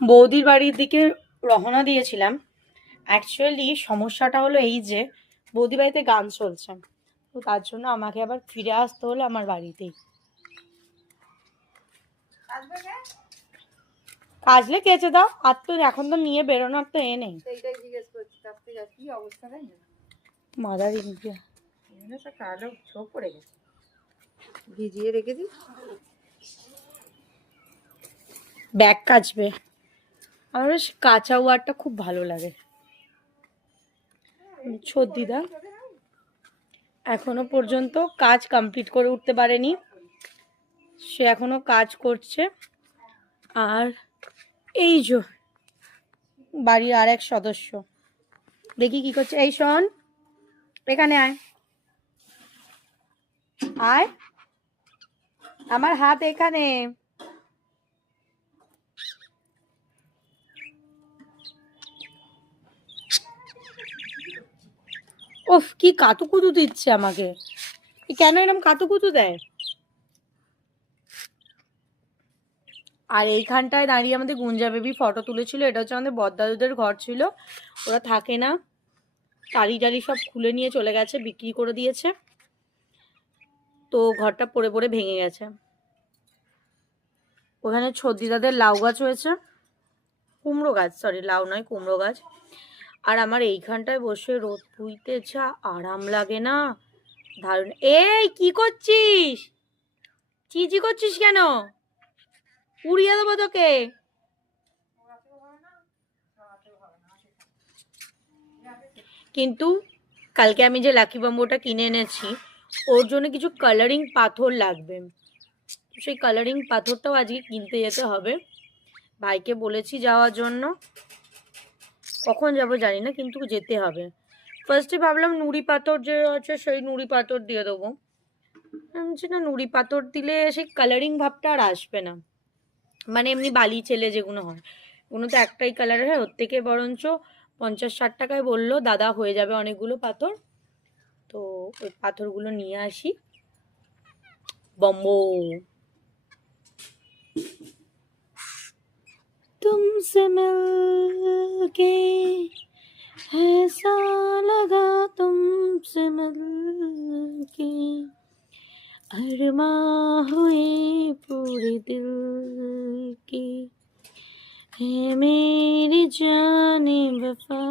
বৌদির বাড়ির দিকে রওনা দিয়েছিলাম। অ্যাকচুয়ালি সমস্যাটা হলো এই যে বৌদি বাড়িতে গান চলছে, তো তার জন্য আমাকে আবার ফিরে আসতে হলো আমার বাড়িতেই। কাজলে কেচে দাও, আর তো এখন তো নিয়ে বেরোনোর তো এ নেই। মাদার ইন্ডিয়া ভিজিয়ে রেখেছি, ব্যাগ কাচবে। আমার বেশ কাঁচা ওয়ারটা খুব ভালো লাগে। দিদা এখনো পর্যন্ত কাজ কমপ্লিট করে উঠতে পারেনি, সে এখনো কাজ করছে। আর এই যে বাড়ির আর এক সদস্য, দেখি কি করছে। এই শোন, এখানে আয় আয়, আমার হাত এখানে। ওফ, কি কাতুকুতু দিচ্ছে আমাকে, কেন এরকম কাতুকুতু দেয়? আর এইখানটায় দাঁড়িয়ে আমাদের গুঞ্জা বেবি ফটো তুলেছিল। এটা হচ্ছে আমাদের বড়দাদুদের ঘর ছিল, ওরা থাকে না, টালি টালি সব খুলে নিয়ে চলে গেছে, বিক্রি করে দিয়েছে, তো ঘরটা পড়ে পড়ে ভেঙে গেছে। ওখানে ছদ্দিদাদের লাউ গাছ হয়েছে, কুমড়ো গাছ, সরি লাউ নয় কুমড়ো গাছ। আর আমার এইখানটায় বসে রোদ পুইতে যা আরাম লাগে না, দারুণ। এই কি করছিস, চিচি করছিস কেন? উড়িয়ে দেবো তোকে। কিন্তু কালকে আমি যে লাকি বাম্বুটা কিনে এনেছি, ওর জন্য কিছু কালারিং পাথর লাগবে, সেই কালারিং পাথরটাও আজকে কিনতে যেতে হবে। ভাইকে বলেছি যাওয়ার জন্য, কখন যাব জানি না, কিন্তু যেতে হবে। ফার্স্টে ভাবলাম নুড়ি পাথর যে আছে সেই নুড়ি পাথর দিয়ে দেবো, বলছি না নুড়ি পাথর দিলে সেই কালারিং ভাবটা আর আসবে না, মানে এমনি বালি ছেলে যেগুলো হয় ওগুলো তো একটাই কালারের হয়। ওর থেকে বরঞ্চ 50-60 টাকায় বললো দাদা হয়ে যাবে অনেকগুলো পাথর, তো ওই পাথরগুলো নিয়ে আসি। बम्बो तुमसे मिलके ऐसा लगा, तुमसे मिलके अरमां हुए पूरे दिल के, है मेरी जाने वफा।